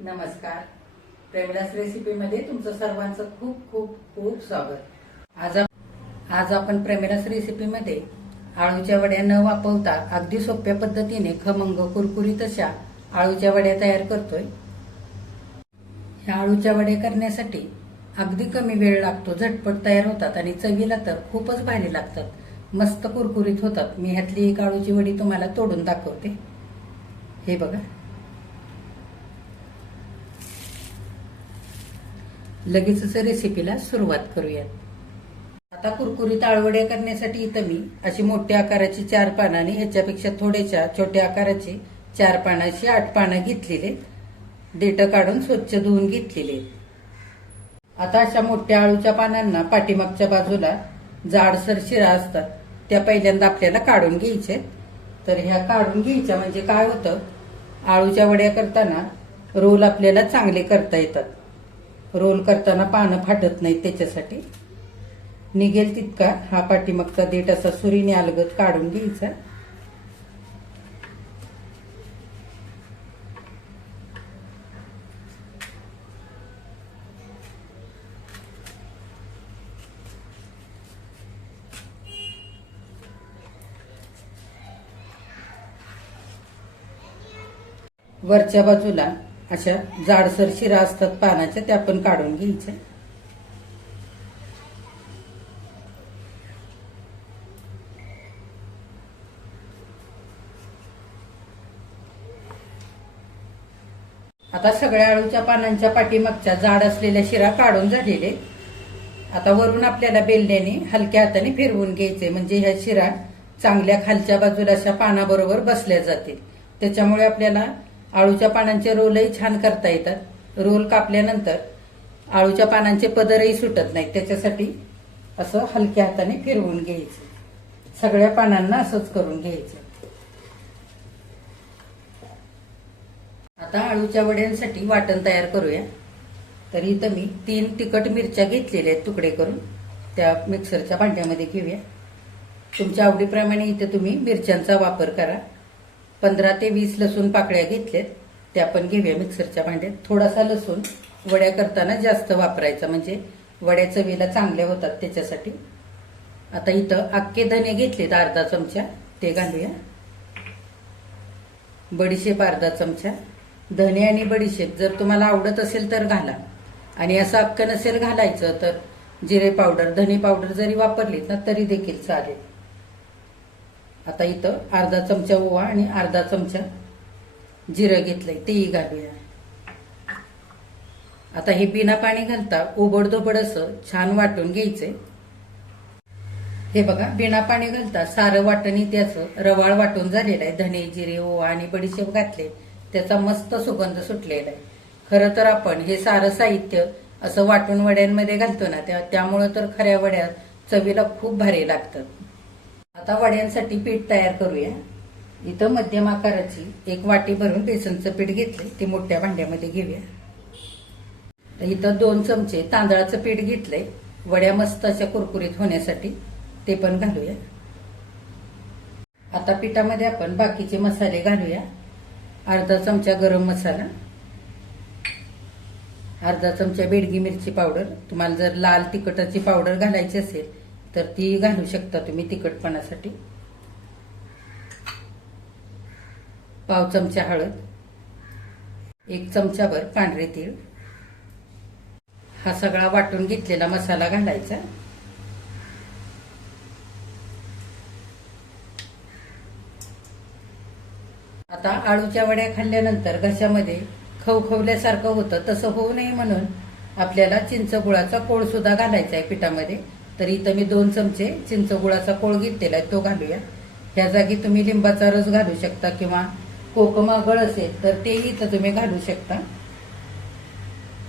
नमस्कार. प्रेमलास रेसिपीमध्ये तुमचं सर्वांचं खूप खूप खूप स्वागत. आज आपण प्रेमलास रेसिपीमध्ये आळूच्या वड्या न वापरता अगदी सोप्या पद्धतीने खमंग कुरकुरीत अशा आळूच्या वड्या तयार करतोय. ह्या आळूच्या वड्या करण्यासाठी अगदी कमी वेळ लागतो, झटपट तयार होतात आणि चवीला तर खूपच भारी लागतात, मस्त कुरकुरीत होतात. मी ह्यातली एक आळूची वडी तुम्हाला तोडून दाखवते. हे बघा. लगेचच रेसिपीला सुरुवात करूयात. आता कुरकुरीत आळूवड्या करण्यासाठी इथं मी अशी मोठ्या आकाराची 4 पानाने, ह्याच्यापेक्षा थोड्याशा छोट्या आकाराची 4 पानाची 8 पानं घेतलेले, देठ काढून स्वच्छ धुवून घेतलेले. आता अशा मोठ्या आळूच्या पानांना पाठीमागच्या बाजूला जाडसर शिरा असतात, त्या पहिल्यांदा आपल्याला काढून घ्यायचे. तर ह्या काढून घ्यायच्या म्हणजे काय होतं, आळूच्या वड्या करताना रोल आपल्याला चांगले करता येतात. रोल करताना पानं फाटत नाहीत, त्याच्यासाठी निघेल तितका हा पाठीमागचा देठ असा सुरीने अलगद काढून घ्यायचा. वरच्या बाजूला अशा जाडसर शिरा असतात पानाच्या, त्या पण काढून घ्यायच्या. आता सगळ्या आळूच्या पानांच्या पाठीमागच्या जाड असलेल्या शिरा काढून झालेले. आता वरून आपल्याला बेलण्याने हलक्या हाताने फिरवून घ्यायचे, म्हणजे ह्या शिरा चांगल्या खालच्या बाजूला अशा पानाबरोबर बसल्या जातील. त्याच्यामुळे आपल्याला आळूच्या पानांचे रोलही छान करता येतात. रोल कापल्यानंतर आळूच्या पानांचे पदरही सुटत नाहीत, त्याच्यासाठी असं हलक्या हाताने फिरवून घ्यायचं. सगळ्या पानांना असंच करून घ्यायचं. आता आळूच्या वड्यांसाठी वाटण तयार करूया. तर इथं मी 3 तिखट मिरच्या घेतलेल्या आहेत तुकडे करून, त्या मिक्सरच्या भांड्यामध्ये घेऊया. तुमच्या आवडीप्रमाणे इथे तुम्ही मिरच्यांचा वापर करा. 15 ते 20 लसूण पाकळ्या घेतल्यात, त्या पण घेऊया मिक्सरच्या भांड्यात. थोडासा लसूण वड्या करताना जास्त वापरायचा, म्हणजे वड्या चवीला चांगल्या होतात, त्याच्यासाठी. आता इथं अख्खे धने घेतलेत अर्धा चमचा, ते घालूया. बडीशेप अर्धा चमचा. धने आणि बडीशेप जर तुम्हाला आवडत असेल तर घाला, आणि असं अख्खं नसेल घालायचं तर जिरे पावडर, धने पावडर जरी वापरलीत ना तरी देखील चालेल. आता इथं अर्धा चमचा ओवा आणि अर्धा चमचा जिरं घेतलंय, तेही घालूया. आता हे बिना पाणी घालता ओबडधोबड असं छान वाटून घ्यायचंय. हे बघा, बिना पाणी घालता सारं वाटण त्याचं रवाळ वाटून झालेलं आहे. धने, जिरे, ओवा आणि बडीशेप घातले, त्याचा मस्त सुगंध सुटलेला आहे. खरं तर आपण हे सारं साहित्य असं वाटून वड्यांमध्ये घालतो ना, त्यामुळं तर खऱ्या वड्या चवीला खूप भारी लागतात. आता वड्यांसाठी पीठ तयार करूया. इथं मध्यम आकाराची 1 वाटी भरून बेसनचं पीठ घेतलंय, ते मोठ्या भांड्यामध्ये घेऊया. इथं 2 चमचे तांदळाचं पीठ घेतलंय, वड्या मस्त अशा कुरकुरीत होण्यासाठी, ते पण घालूया. आता पिठामध्ये आपण बाकीचे मसाले घालूया. अर्धा चमचा गरम मसाला, अर्धा चमचा बेडगी मिरची पावडर. तुम्हाला जर लाल तिखटाची पावडर घालायची असेल तर ती घालू शकता तुम्ही तिखटपणासाठी. पाव चमचा हळद, 1 चमचाभर पांढरे तीळ. हा सगळा वाटून घेतलेला मसाला घालायचा. आता आळूच्या वड्या खाल्ल्यानंतर घशामध्ये खवखवल्यासारखं होतं, तसं होऊ नये म्हणून आपल्याला चिंचगुळाचा कोळ सुद्धा घालायचा आहे पिठामध्ये. तर इथं मी 2 चमचे चिंचगुळाचा कोळ घेतलेला आहे, तो घालूया. ह्या जागी तुम्ही लिंबाचा रस घालू शकता, किंवा कोकम आगळ असेल तर तेही इथं तुम्ही घालू शकता.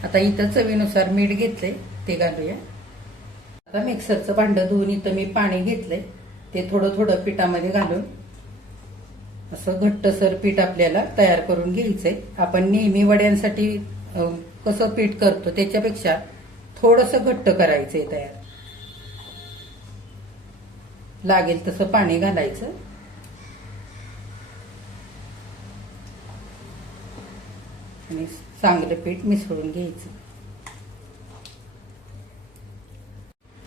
आता इथं चवीनुसार मीठ घेतलंय, ते घालूया. आता मिक्सरचं भांडं धुवून इथं मी पाणी घेतलंय, ते थोडं थोडं पिठामध्ये घालून असं घट्टसर पीठ आपल्याला तयार करून घ्यायचंय. आपण नेहमी वड्यांसाठी कसं पीठ करतो त्याच्यापेक्षा थोडंसं घट्ट करायचंय तयार. लागेल तसं पाणी घालायचं. आणि चांगलं पीठ मिसळून घ्यायचं.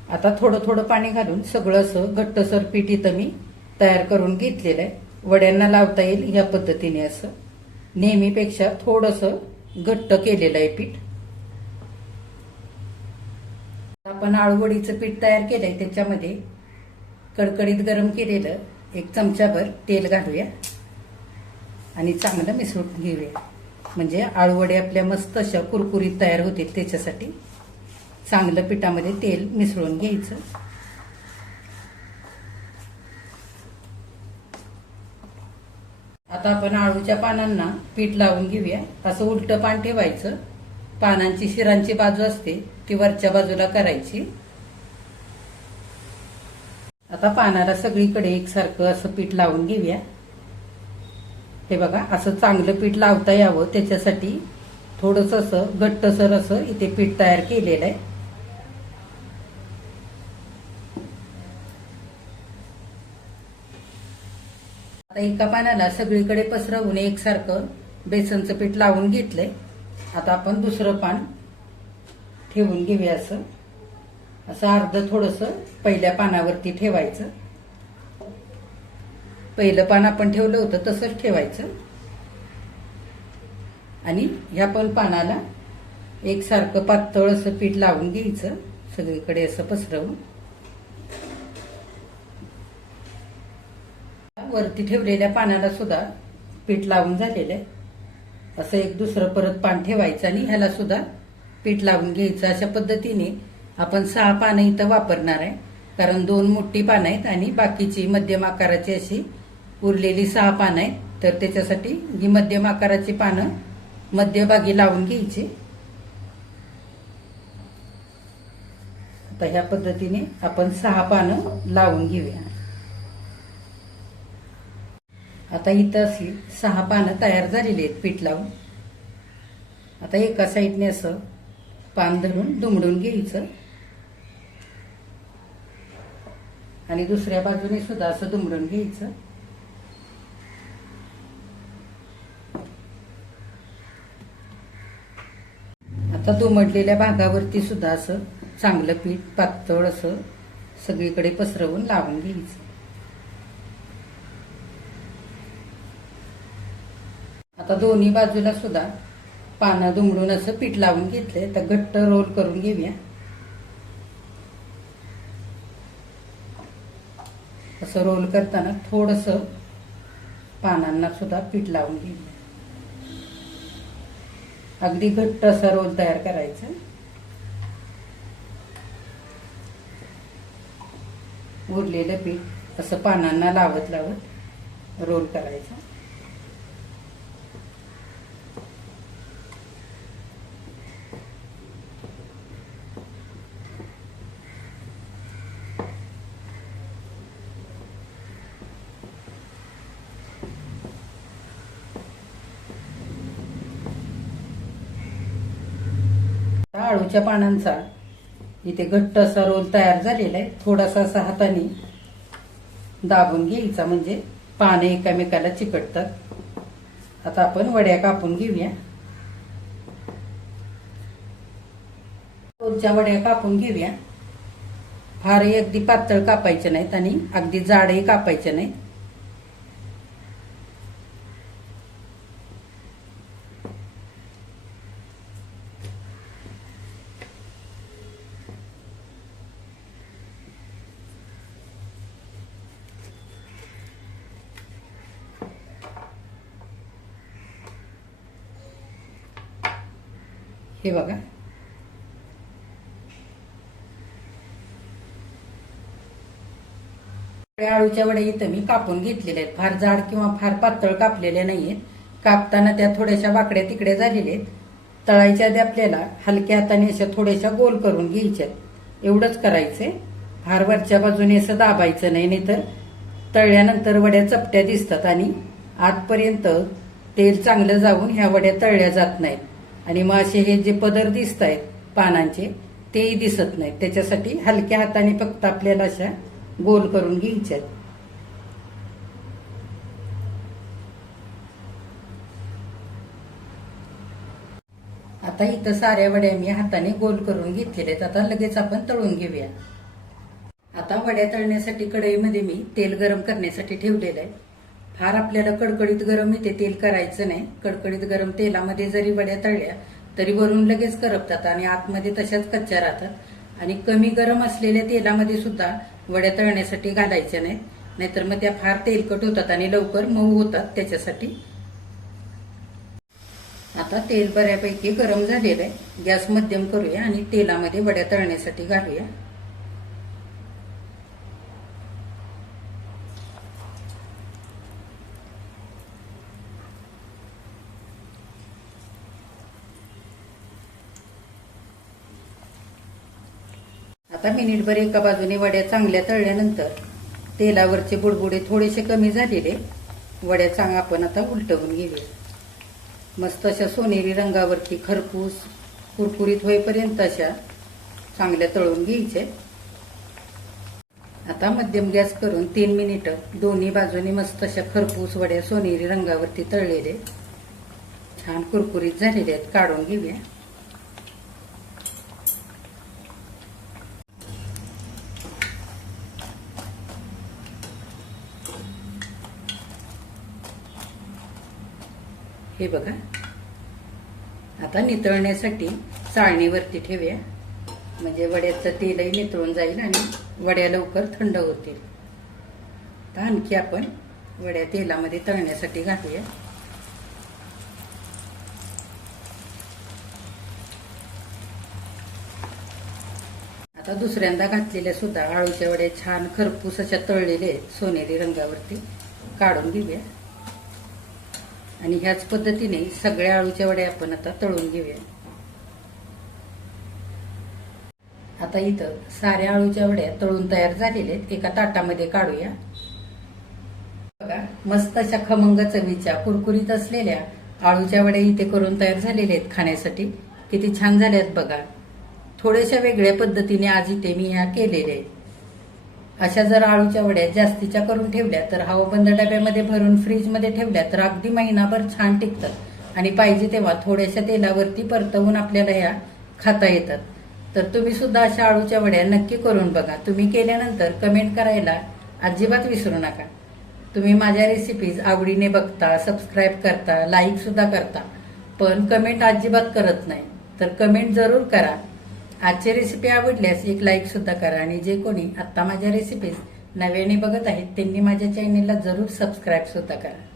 आता थोडं थोडं पाणी घालून सगळं असं घट्टसर पीठ इथं मी तयार करून घेतलेलं आहे. वड्यांना लावता येईल या पद्धतीने असं नेहमीपेक्षा थोडंसं घट्ट केलेलं आहे पीठ. आपण आळूवडीचं पीठ तयार केलंय त्याच्यामध्ये कडकडीत गरम केलेलं 1 चमचाभर तेल घालूया आणि चांगलं मिसळून घेऊया. म्हणजे आळूवडे आपल्या मस्त अशा कुरकुरीत तयार होतील. त्याच्यासाठी चांगलं पिठामध्ये तेल मिसळून घ्यायचं. आता आपण आळूच्या पानांना पीठ लावून घेऊया. असं उलटं पान ठेवायचं. पानांची शिरांची बाजू असते ती वरच्या बाजूला करायची. आता पानाला सगळीकडे एकसारखं असं पीठ लावून घेऊया. हे बघा असं चांगलं पीठ लावता यावं त्याच्यासाठी थोडंसं असं घट्टसर असं इथे पीठ तयार केलेलं आहे. आता एका पानाला सगळीकडे पसरवून एकसारखं बेसनचं पीठ लावून घेतलंय. आता आपण दुसरं पान ठेवून घेऊया. असं अर्ध थोडंसं पहिल्या पानावरती ठेवायचं. पहिलं पान आपण ठेवलं होतं तसंच ठेवायचं आणि ह्या पण पानाला एकसारखं पातळ असं पीठ लावून घ्यायचं सगळीकडे असं पसरवून. वरती ठेवलेल्या पानाला सुद्धा पीठ लावून झालेलं आहे. असं एक दुसरं परत पान ठेवायचं आणि ह्याला सुद्धा पीठ लावून घ्यायचं. अशा पद्धतीने आपण 6 पानं इथं वापरणार आहे. कारण 2 मोठी पानं आहेत आणि बाकीची मध्यम आकाराची अशी उरलेली 6 पानं आहेत. तर त्याच्यासाठी ही मध्यम आकाराची पानं मध्यभागी लावून घ्यायची. आता ह्या पद्धतीने आपण 6 पानं लावून घेऊया. आता इथं अशी 6 पानं तयार झालेली आहेत पीठ लावून. आता एका साईडने असं पान धरून दुमडून घ्यायचं आणि दुसऱ्या बाजूने सुद्धा असं दुमडून घ्यायचं. आता दुमडलेल्या भागावरती सुद्धा असं चांगलं पीठ पातळ असं सगळीकडे पसरवून लावून घ्यायचं. आता दोन्ही बाजूला सुद्धा पानं दुमडून असं पीठ लावून घेतलंय. तर घट्ट रोल करून घेऊया. असं रोल करताना थोडंसं पानांना सुद्धा पीठ लावून घेऊया. अगदी घट्ट असा रोल तयार करायचा. उरलेलं पीठ असं पानांना लावत लावत रोल करायचं. आळूच्या पानांचा इथे घट्ट असा रोल तयार झालेला आहे. थोडासा असा हाताने दाबून घ्यायचा म्हणजे पाने एकामेकाला चिकटतात. आता आपण वड्या कापून घेऊया. रोलच्या वड्या कापून घेऊया. फारही अगदी पातळ कापायचे नाहीत आणि अगदी जाडही कापायचे नाहीत. हे बघा आळूच्या वड्या इथं मी कापून घेतलेल्या आहेत. फार जाड किंवा फार पातळ कापलेल्या नाहीयेत. कापताना त्या थोड्याशा वाकड्या तिकडे झालेल्या आहेत. तळायच्या आधी आपल्याला हलक्या हाताने अशा थोड्याशा गोल करून घ्यायच्या. एवढंच करायचंय. फार वरच्या बाजूने असं दाबायचं नाही, नाहीतर तळल्यानंतर वड्या चपट्या दिसतात आणि आतपर्यंत तेल चांगलं जाऊन ह्या वड्या तळल्या जात नाहीत आणि मग असे हे जे पदर दिसत आहेत पानांचे तेही दिसत नाहीत. त्याच्यासाठी हलक्या हाताने फक्त आपल्याला अशा गोल करून घ्यायच्या. आता इथं साऱ्या वड्या मी हाताने गोल करून घेतलेल्या आहेत. आता लगेच आपण तळून घेऊया. आता वड्या तळण्यासाठी कढईमध्ये मी तेल गरम करण्यासाठी ठेवलेलं आहे. फार आपल्याला कडकडीत गरम इथे तेल करायचं नाही. कडकडीत गरम तेलामध्ये जरी वड्या तळल्या तरी वरून लगेच करपतात आणि आतमध्ये तशाच कच्च्या राहतात. आणि कमी गरम असलेल्या तेलामध्ये सुद्धा वड्या तळण्यासाठी घालायच्या नाहीत, नाहीतर मग त्या फार तेलकट होतात आणि लवकर मऊ होतात. त्याच्यासाठी आता तेल बऱ्यापैकी गरम झालेलं आहे. गॅस मध्यम करूया आणि तेलामध्ये वड्या तळण्यासाठी घालूया. आता मिनिटभर एका बाजूने वड्या चांगल्या तळल्यानंतर तेलावरचे बुडबुडे थोडेसे कमी झालेले वड्या आपण आता उलटवून घेऊया. मस्त अशा सोनेरी रंगावरती खरपूस कुरकुरीत होईपर्यंत अशा चांगल्या तळून घ्यायचे. आता मध्यम गॅस करून 3 मिनिटं दोन्ही बाजूनी मस्त अशा खरपूस वड्या सोनेरी रंगावरती तळलेले छान कुरकुरीत झालेले आहेत. काढून घेऊया. हे बघा, आता नितळण्यासाठी चाळणीवरती ठेवूया, म्हणजे वड्याचं तेलही नितळून जाईल आणि वड्या लवकर थंड होतील. आता आणखी आपण वड्या तेलामध्ये तळण्यासाठी घालूया. आता दुसऱ्यांदा घातलेल्या सुद्धा आळूच्या वड्या छान खरपूस अशा तळलेल्या आहेत सोनेरी रंगावरती. काढून घेऊया आणि ह्याच पद्धतीने सगळ्या आळूच्या वड्या आपण आता तळून घेऊया. आता इथं साऱ्या आळूच्या वड्या तळून तयार झालेल्या आहेत. एका ताटामध्ये काढूया. बघा, मस्त अशा खमंग चवीच्या कुरकुरीत असलेल्या आळूच्या वड्या इथे करून तयार झालेल्या आहेत खाण्यासाठी. किती छान झाल्यात बघा. थोड्याशा वेगळ्या पद्धतीने आज इथे मी ह्या केलेल्या आहेत. अशा जर आळूच्या वड्या जास्तीच्या करून ठेवल्या तर हवाबंद डब्यामध्ये भरून फ्रीजमध्ये ठेवल्या तर अगदी महिनाभर छान टिकतात आणि पाहिजे तेव्हा थोड्याशा तेलावरती परतवून आपल्याला ह्या खाता येतात. तर तुम्ही सुद्धा अशा आळूच्या वड्या नक्की करून बघा. तुम्ही केल्यानंतर कमेंट करायला अजिबात विसरू नका. तुम्ही माझ्या रेसिपीज आवडीने बघता, सबस्क्राईब करता, लाईक सुद्धा करता, पण कमेंट अजिबात करत नाही. तर कमेंट जरूर करा. आजची रेसिपी आवडल्यास एक लाईक सुद्धा करा आणि जे कोणी आत्ता माझ्या रेसिपीज नव्याने बघत आहेत त्यांनी माझ्या चॅनेलला जरूर सबस्क्राईब सुद्धा करा.